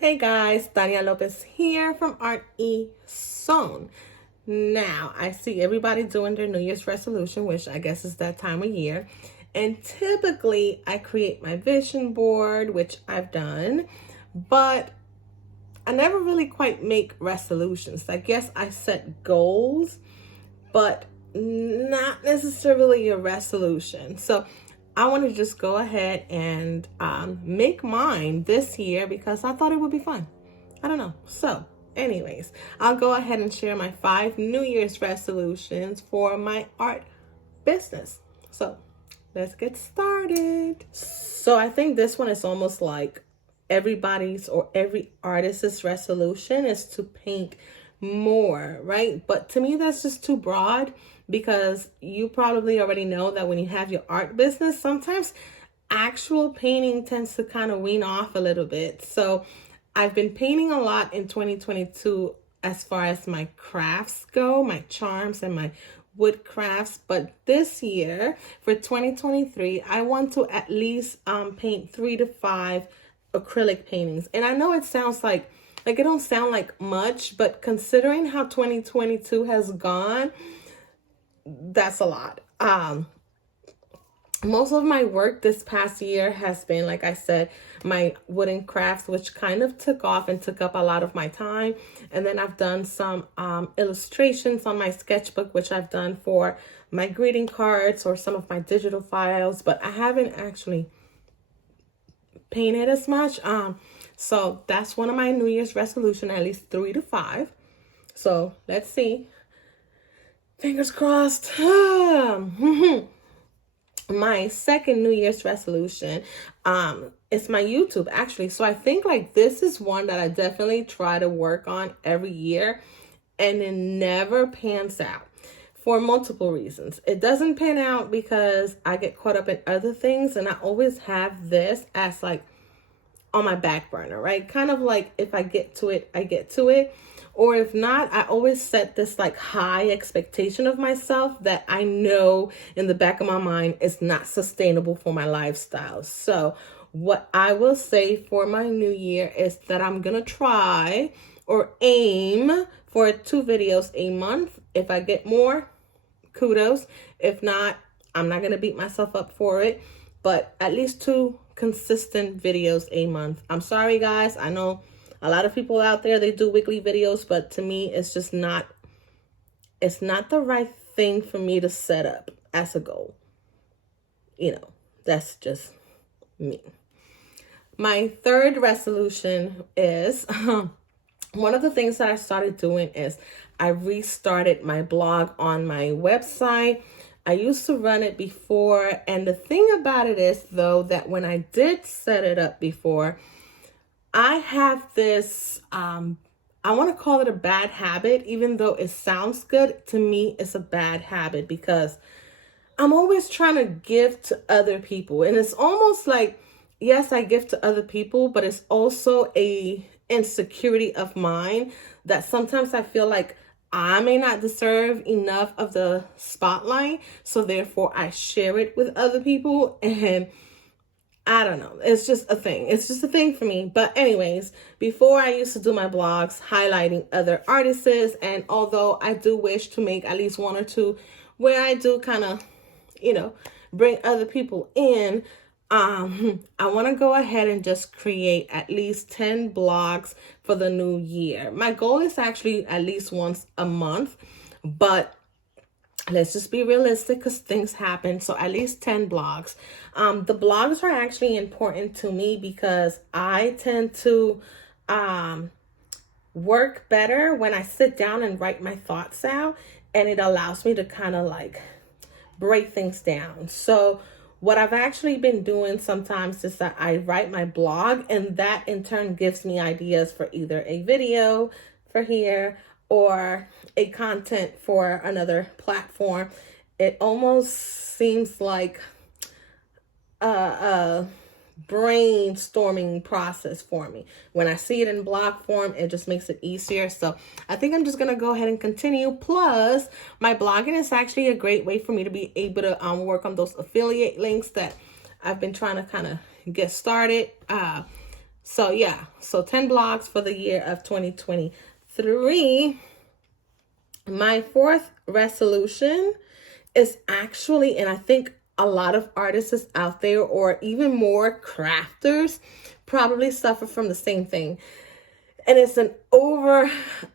Hey guys, Tania Lopez here from Art Zone. Now, I see everybody doing their New Year's resolution, which I guess is that time of year. And typically, I create my vision board, which I've done, but I never really quite make resolutions. I guess I set goals, but not necessarily a resolution. So I want to just go ahead and make mine this year because I thought it would be fun. I don't know. So anyways, I'll go ahead and share my 5 New Year's resolutions for my art business. So let's get started. So I think this one is almost like everybody's or every artist's resolution is to paint more, right? But to me, that's just too broad because you probably already know that when you have your art business, sometimes actual painting tends to kind of wean off a little bit. So I've been painting a lot in 2022 as far as my crafts go, my charms and my wood crafts. But this year for 2023, I want to at least paint 3 to 5 acrylic paintings. And I know it sounds like it don't sound like much, but considering how 2022 has gone, that's a lot. Most of my work this past year has been, like I said, my wooden crafts, which kind of took off and took up a lot of my time. And then I've done some illustrations on my sketchbook, which I've done for my greeting cards or some of my digital files, but I haven't actually painted as much. So that's one of my New Year's resolution, at least 3 to 5. So let's see. Fingers crossed. My second New Year's resolution is my YouTube, actually. So I think like this is one that I definitely try to work on every year, and it never pans out for multiple reasons. It doesn't pan out because I get caught up in other things, and I always have this as like on my back burner, right? Kind of like if I get to it, I get to it. Or if not, I always set this like high expectation of myself that I know in the back of my mind is not sustainable for my lifestyle. So what I will say for my new year is that I'm going to try or aim for 2 videos a month. If I get more, kudos. If not, I'm not going to beat myself up for it, but at least 2 consistent videos a month. I'm sorry guys, I know a lot of people out there, they do weekly videos, but to me it's just not the right thing for me to set up as a goal. You know, that's just me. My third resolution is one of the things that I started doing is I restarted my blog on my website. I used to run it before, and the thing about it is, though, that when I did set it up before, I have this, I want to call it a bad habit, even though it sounds good. To me, it's a bad habit because I'm always trying to give to other people. And it's almost like, yes, I give to other people, but it's also a insecurity of mine that sometimes I feel like I may not deserve enough of the spotlight, so therefore I share it with other people, and I don't know. It's just a thing. It's just a thing for me. But anyways, before I used to do my blogs highlighting other artists, and although I do wish to make at least 1 or 2 where I do kind of, bring other people in, I want to go ahead and just create at least 10 blogs for the new year. My goal is actually at least once a month, but let's just be realistic because things happen. So at least 10 blogs. The blogs are actually important to me because I tend to work better when I sit down and write my thoughts out, and it allows me to kind of like break things down. So what I've actually been doing sometimes is that I write my blog, and that in turn gives me ideas for either a video for here or a content for another platform. It almost seems like a brainstorming process for me. When I see it in blog form, it just makes it easier. So I think I'm just going to go ahead and continue. Plus, my blogging is actually a great way for me to be able to work on those affiliate links that I've been trying to kind of get started. So yeah, so 10 blogs for the year of 2023. My fourth resolution is actually, and I think a lot of artists out there, or even more crafters, probably suffer from the same thing. And it's an over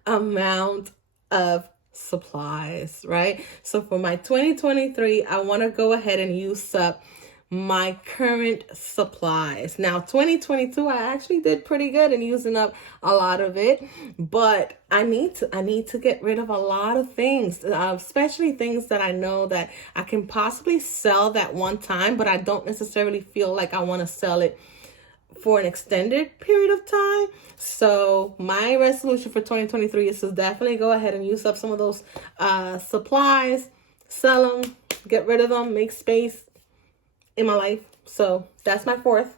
amount of supplies, right? So for my 2023, I want to go ahead and use up my current supplies. Now 2022, I actually did pretty good in using up a lot of it, but I need to get rid of a lot of things, especially things that I know that I can possibly sell that one time, but I don't necessarily feel like I want to sell it for an extended period of time. So my resolution for 2023 is to definitely go ahead and use up some of those supplies, sell them, get rid of them, make space in my life. So that's my fourth.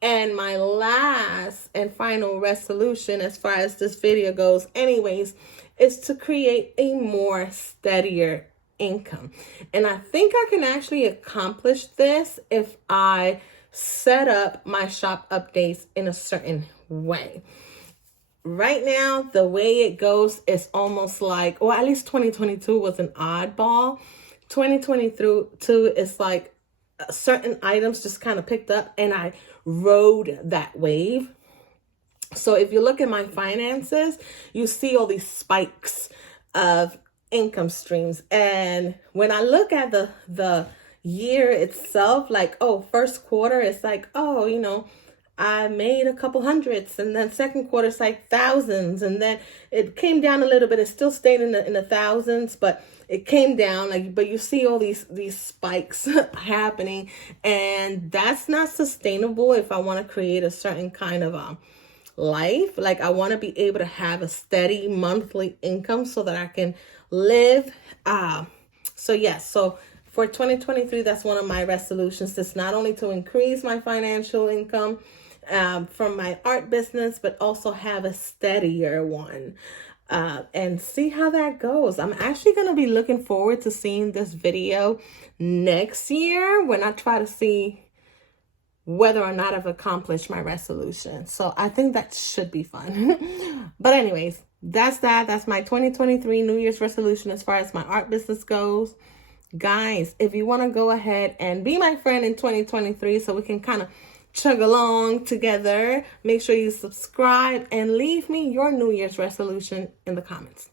And my last and final resolution, as far as this video goes anyways, is to create a more steadier income. And I think I can actually accomplish this if I set up my shop updates in a certain way. Right now, the way it goes is almost like, or at least 2022 was an oddball. 2022 is like certain items just kind of picked up and I rode that wave. So if you look at my finances, you see all these spikes of income streams. And when I look at the year itself, like, oh, first quarter, it's like, oh, you know, I made a couple hundreds, and then second quarter it's like thousands, and then it came down a little bit. It still stayed in the thousands, but it came down. Like, but you see all these spikes happening, and that's not sustainable if I want to create a certain kind of life. Like, I want to be able to have a steady monthly income so that I can live. So yes, so for 2023, that's one of my resolutions. It's not only to increase my financial income from my art business, but also have a steadier one, and see how that goes. I'm actually going to be looking forward to seeing this video next year when I try to see whether or not I've accomplished my resolution. So I think that should be fun. But anyways, that's my 2023 New Year's resolution as far as my art business goes. Guys, if you want to go ahead and be my friend in 2023 so we can kind of chug along together, make sure you subscribe and leave me your New Year's resolution in the comments.